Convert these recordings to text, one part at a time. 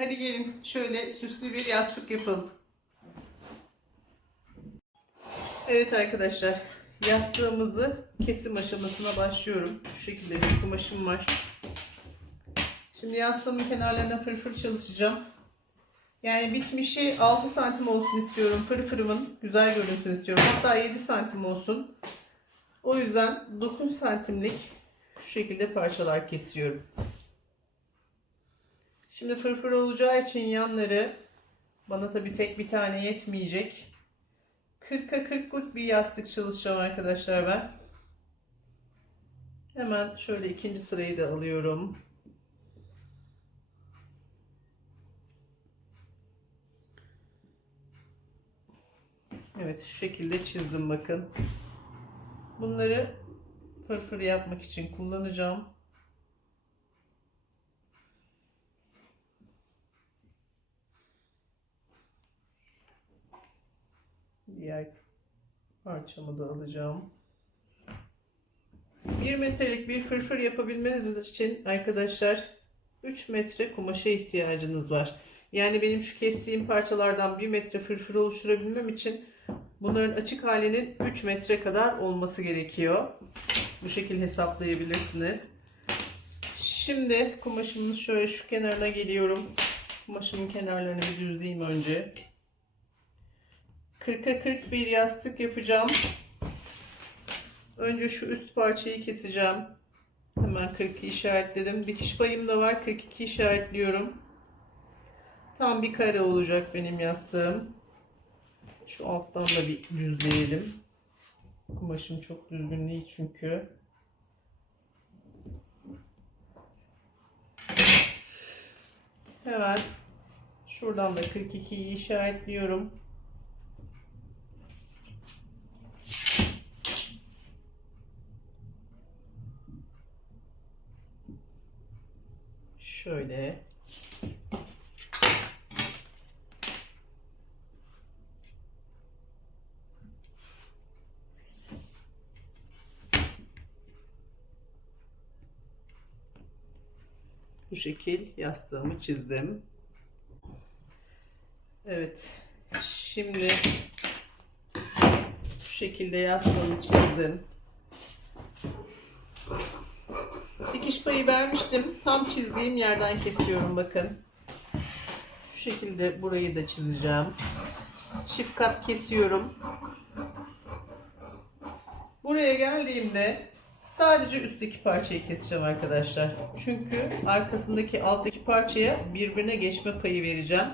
Hadi gelin şöyle süslü bir yastık yapalım. Evet arkadaşlar yastığımızı kesim aşamasına başlıyorum. Şu şekilde bir kumaşım var. Şimdi yastığımın kenarlarına fırfır çalışacağım. Yani bitmişi 6 santim olsun istiyorum. Fırfırımın güzel görünsün istiyorum. Hatta 7 santim olsun. O yüzden 9 santimlik şu şekilde parçalar kesiyorum. Şimdi fırfır olacağı için yanları bana tabi tek bir tane yetmeyecek. 40'a 40'lık bir yastık çalışacağım arkadaşlar ben. Hemen şöyle ikinci sırayı da alıyorum. Evet şu şekilde çizdim bakın. Bunları fırfır yapmak için kullanacağım. Diğer parçamı da alacağım. 1 metrelik bir fırfır yapabilmeniz için arkadaşlar 3 metre kumaşa ihtiyacınız var. Yani benim şu kestiğim parçalardan 1 metre fırfır oluşturabilmem için bunların açık halinin 3 metre kadar olması gerekiyor. Bu şekilde hesaplayabilirsiniz. Şimdi kumaşımın şöyle şu kenarına geliyorum. Kumaşımın kenarlarını bir düzleyeyim önce. 40'a 40 bir yastık yapacağım. Önce şu üst parçayı keseceğim. Hemen 42 işaretledim. Dikiş payım da var. 42 işaretliyorum. Tam bir kare olacak benim yastığım. Şu alttan da bir düzleyelim. Kumaşım çok düzgün değil çünkü. Hemen şuradan da 42'yi işaretliyorum. Şöyle. Bu şekil yastığımı çizdim. Evet. Şimdi şu şekilde yastığımı çizdim. Payı vermiştim. Tam çizdiğim yerden kesiyorum bakın. Şu şekilde burayı da çizeceğim. Çift kat kesiyorum. Buraya geldiğimde sadece üstteki parçayı keseceğim arkadaşlar. Çünkü arkasındaki alttaki parçaya birbirine geçme payı vereceğim.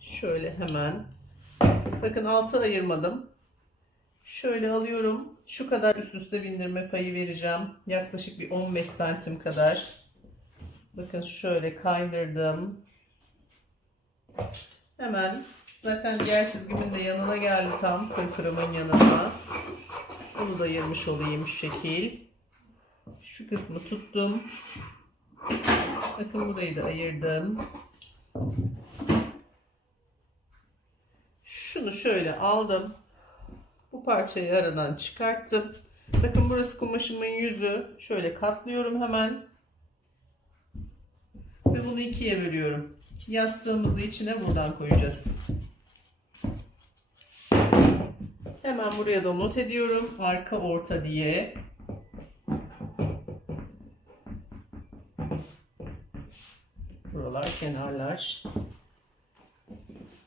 Şöyle hemen. Bakın altı ayırmadım. Şöyle alıyorum. Şu kadar üst üste bindirme payı vereceğim. Yaklaşık bir 15 santim kadar. Bakın şöyle kaydırdım. Hemen zaten diğer çizgimin de yanına geldi tam fırfırımın yanına. Bunu da ayırmış olayım şu şekil. Şu kısmı tuttum. Bakın burayı da ayırdım. Şunu şöyle aldım. Bu parçayı aradan çıkarttım. Bakın burası kumaşımın yüzü. Şöyle katlıyorum hemen. Ve bunu ikiye bölüyorum. Yastığımızı içine buradan koyacağız. Hemen buraya da not ediyorum. Arka orta diye. Buralar kenarlar.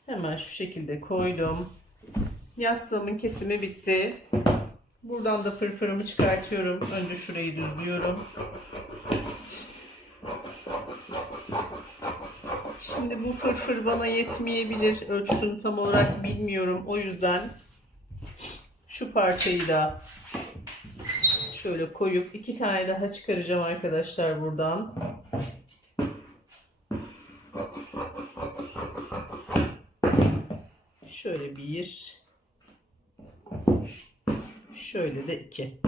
Hemen şu şekilde koydum. Yastığımın kesimi bitti. Buradan da fırfırımı çıkartıyorum. Önce şurayı düzlüyorum. Şimdi bu fırfır bana yetmeyebilir. Ölçüsünü tam olarak bilmiyorum. O yüzden şu parçayı da şöyle koyup iki tane daha çıkaracağım arkadaşlar buradan. Şöyle bir Şöyle de iki.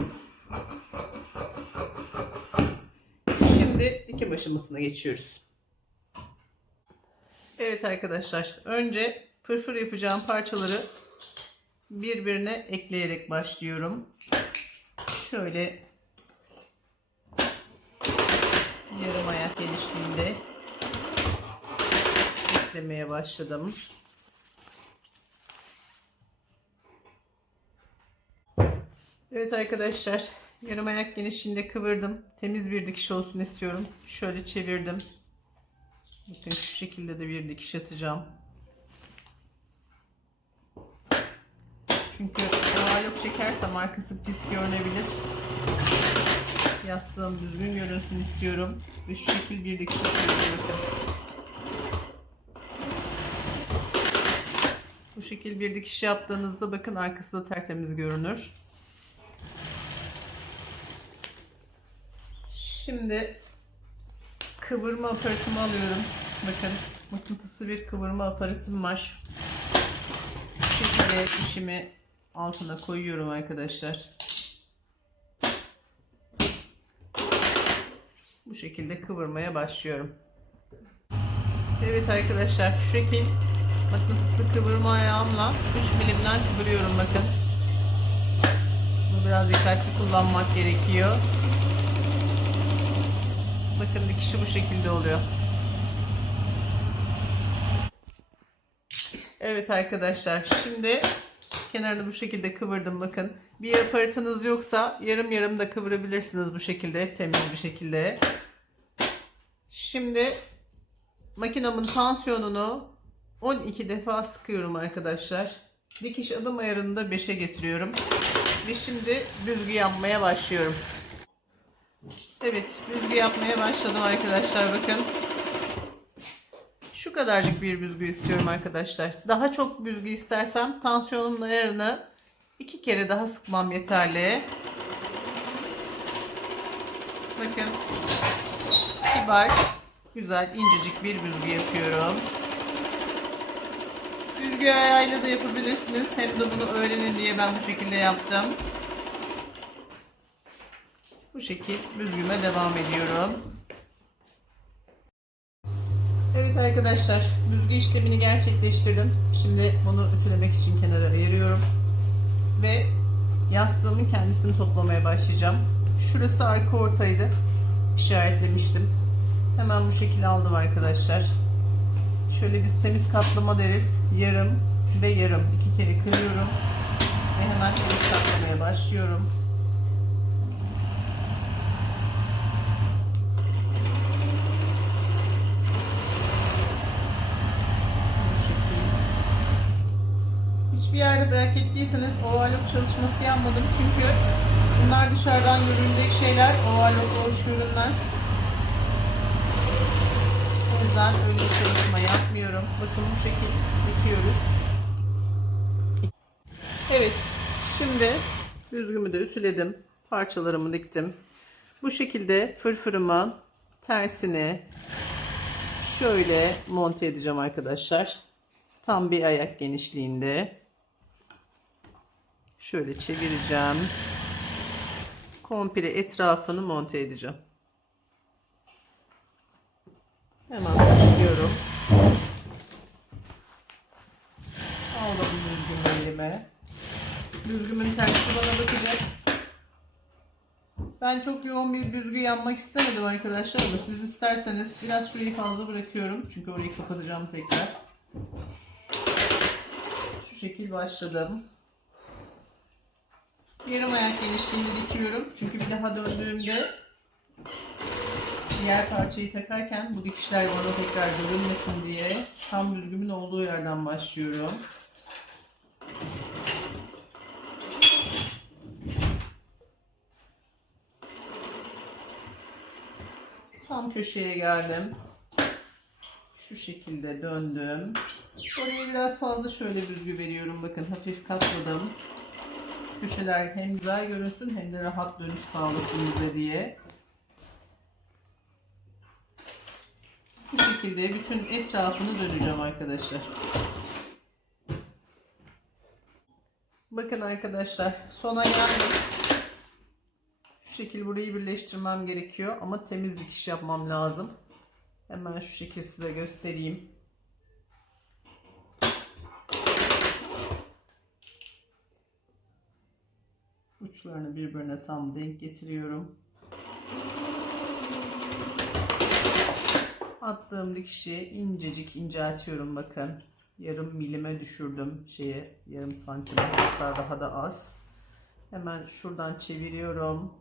Şimdi dikim aşamasına geçiyoruz. Evet arkadaşlar. Önce fırfır yapacağım parçaları birbirine ekleyerek başlıyorum. Şöyle yarım ayak genişliğinde eklemeye başladım. Evet arkadaşlar yarım ayak genişliğinde kıvırdım. Temiz bir dikiş olsun istiyorum. Şöyle çevirdim. Bakın şu şekilde de bir dikiş atacağım. Çünkü ağırlık çekersem arkası pis görünebilir. Yastığım düzgün görünsün istiyorum. Ve şu şekil bir dikiş atıyorum. Bu şekil bir dikiş yaptığınızda bakın arkası da tertemiz görünür. Şimdi kıvırma aparatımı alıyorum. Bakın mıknatısı bir kıvırma aparatım var. Bu şekilde işimi altına koyuyorum arkadaşlar. Bu şekilde kıvırmaya başlıyorum. Evet arkadaşlar şu şekil mıknatıslı kıvırma ayağımla 3 milimden kıvırıyorum bakın. Bunu biraz dikkatli kullanmak gerekiyor. Bakın dikişi bu şekilde oluyor. Evet arkadaşlar şimdi kenarını bu şekilde kıvırdım bakın. Bir aparatınız yoksa yarım yarım da kıvırabilirsiniz bu şekilde temiz bir şekilde. Şimdi makinamın tansiyonunu 12 defa sıkıyorum arkadaşlar. Dikiş adım ayarını da 5'e getiriyorum. Ve şimdi büzgü yapmaya başlıyorum. Evet, büzgü yapmaya başladım arkadaşlar bakın. Şu kadarcık bir büzgü istiyorum arkadaşlar. Daha çok büzgü istersem tansiyonumun ayarını iki kere daha sıkmam yeterli. Bakın. Kibar, güzel, incecik bir büzgü yapıyorum. Büzgü ayağıyla da yapabilirsiniz. Hem de bunu öğrenin diye ben bu şekilde yaptım. Bu şekil büzgüme devam ediyorum. Evet arkadaşlar büzgü işlemini gerçekleştirdim. Şimdi bunu ütülemek için kenara ayırıyorum. Ve yastığımın kendisini toplamaya başlayacağım. Şurası arka ortaydı. İşaretlemiştim. Hemen bu şekilde aldım arkadaşlar. Şöyle biz temiz katlama deriz. Yarım ve yarım. iki kere kırıyorum. Ve hemen temiz katlamaya başlıyorum. Bu şekil. Hiçbir yerde merak ettiyseniz overlock çalışması yapmadım. Çünkü bunlar dışarıdan görülecek şeyler. Overlock hoş görünmez. O yüzden öyle bir çalışma yapmıyorum. Bakın bu şekil dikiyoruz. Evet. Şimdi düzgümü de ütüledim. Parçalarımı diktim. Bu şekilde fırfırımın tersini şöyle monte edeceğim arkadaşlar. Tam bir ayak genişliğinde. Şöyle çevireceğim. Komple etrafını monte edeceğim. Hemen başlıyorum. Aldım düzgün elime. Düzgümün tersi bana bakacak. Ben çok yoğun bir düzgü yapmak istemedim arkadaşlar ama siz isterseniz biraz şurayı fazla bırakıyorum. Çünkü orayı kapatacağım tekrar. Şu şekil başladım. Yarım ayak genişliğinde dikiyorum. Çünkü bir daha döndüğümde diğer parçayı takarken bu dikişler bana tekrar görünmesin diye tam düzgümün olduğu yerden başlıyorum. Tam köşeye geldim. Şu şekilde döndüm. Oraya biraz fazla şöyle düzgü veriyorum. Bakın hafif katladım. Köşeler hem güzel görünsün hem de rahat dönüş sağlasın bize diye. Bu şekilde bütün etrafını döneceğim arkadaşlar. Bakın arkadaşlar sona geldim. Şu şekil burayı birleştirmem gerekiyor ama temiz dikiş yapmam lazım. Hemen şu şekil size göstereyim. Uçlarını birbirine tam denk getiriyorum. Attığım dikişi incecik inceltiyorum bakın. Yarım milime düşürdüm şeye yarım santime hatta daha da az. Hemen şuradan çeviriyorum.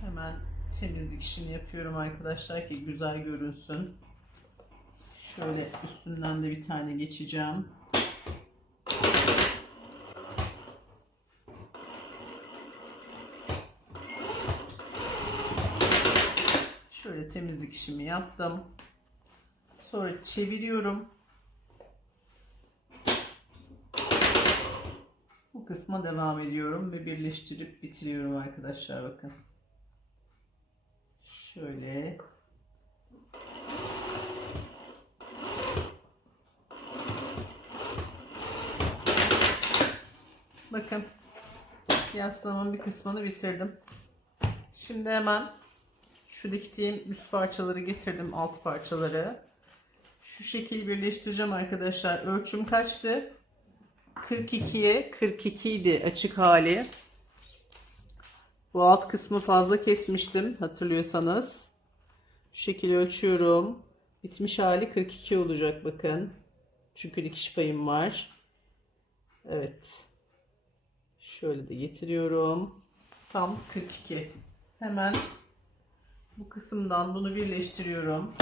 Hemen temizlik işini yapıyorum arkadaşlar ki güzel görünsün. Şöyle üstünden de bir tane geçeceğim. Şöyle temizlik işimi yaptım. Sonra çeviriyorum. Bu kısma devam ediyorum ve birleştirip bitiriyorum arkadaşlar bakın. Şöyle. Bakın yastığımın bir kısmını bitirdim. Şimdi hemen şu diktiğim üst parçaları getirdim alt parçaları. Şu şekil birleştireceğim arkadaşlar. Ölçüm kaçtı? 42'ye 42 idi açık hali. Bu alt kısmı fazla kesmiştim hatırlıyorsanız. Şu şekil ölçüyorum. Bitmiş hali 42 olacak bakın. Çünkü dikiş payım var. Evet. Şöyle de getiriyorum. Tam 42. Hemen bu kısımdan bunu birleştiriyorum.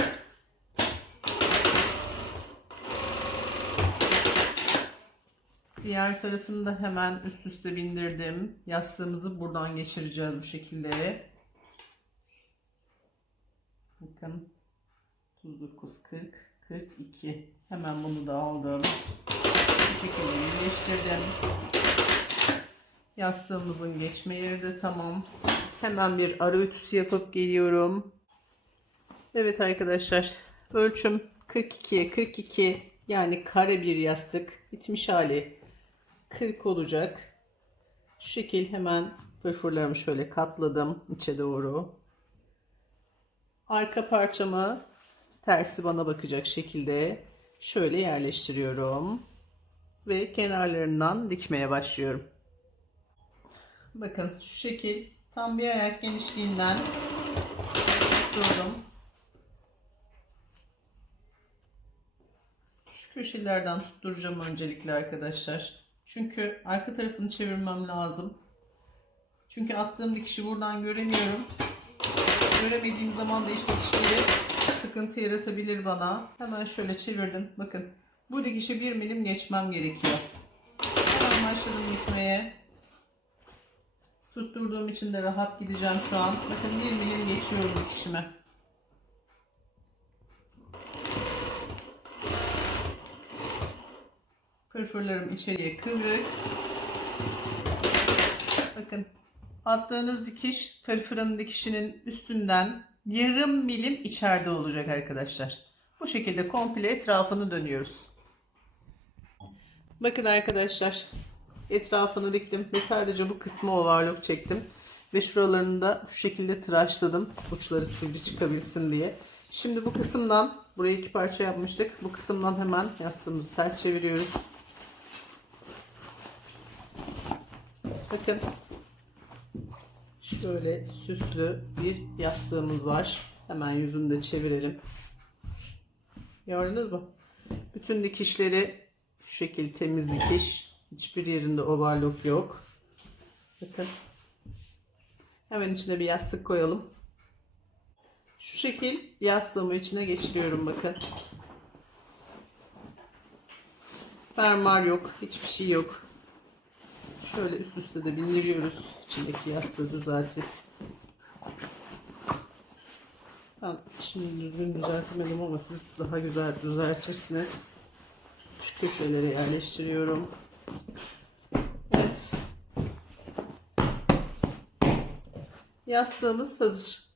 Diğer tarafını da hemen üst üste bindirdim. Yastığımızı buradan geçireceğiz bu şekilde. Bakın 39 40 42. Hemen bunu da aldım. Bu şekilde birleştirdim. Yastığımızın geçme yeri de tamam. Hemen bir ara ütüsü yapıp geliyorum. Evet arkadaşlar. Ölçüm 42'ye 42 yani kare bir yastık. Bitmiş hali 40 olacak. Şu şekil hemen fırfırlarımı şöyle katladım içe doğru. Arka parçamı tersi bana bakacak şekilde şöyle yerleştiriyorum. Ve kenarlarından dikmeye başlıyorum. Bakın şu şekil tam bir ayak genişliğinden tutuyorum. Şu köşelerden tutturacağım öncelikle arkadaşlar. Çünkü arka tarafını çevirmem lazım. Çünkü attığım dikişi buradan göremiyorum. Göremediğim zaman da işte dikişleri sıkıntı yaratabilir bana. Hemen şöyle çevirdim. Bakın bu dikişi bir milim geçmem gerekiyor. Hemen başladım gitmeye. Tutturduğum için de rahat gideceğim şu an. Bakın bir milim geçiyorum dikişime. Fırfırlarım içeriye kıvrık. Bakın attığınız dikiş fırfırın dikişinin üstünden yarım milim içeride olacak arkadaşlar. Bu şekilde komple etrafını dönüyoruz. Bakın arkadaşlar etrafını diktim ve sadece bu kısmı overlock çektim. Ve şuralarını da şu şekilde tıraşladım. Uçları sivri çıkabilsin diye. Şimdi bu kısımdan buraya iki parça yapmıştık. Bu kısımdan hemen yastığımızı ters çeviriyoruz. Bakın şöyle süslü bir yastığımız var. Hemen yüzünü de çevirelim. Gördünüz mü? Bütün dikişleri şu şekilde temiz dikiş. Hiçbir yerinde overlock yok. Bakın. Hemen içine bir yastık koyalım. Şu şekil yastığımı içine geçiriyorum bakın. Fermuar yok. Hiçbir şey yok. Şöyle üst üste de bindiriyoruz. İçindeki yastığı düzeltip. Ben şimdi düzgün düzeltmedim ama siz daha güzel düzeltirsiniz. Şu köşelere yerleştiriyorum. Evet. Yastığımız hazır.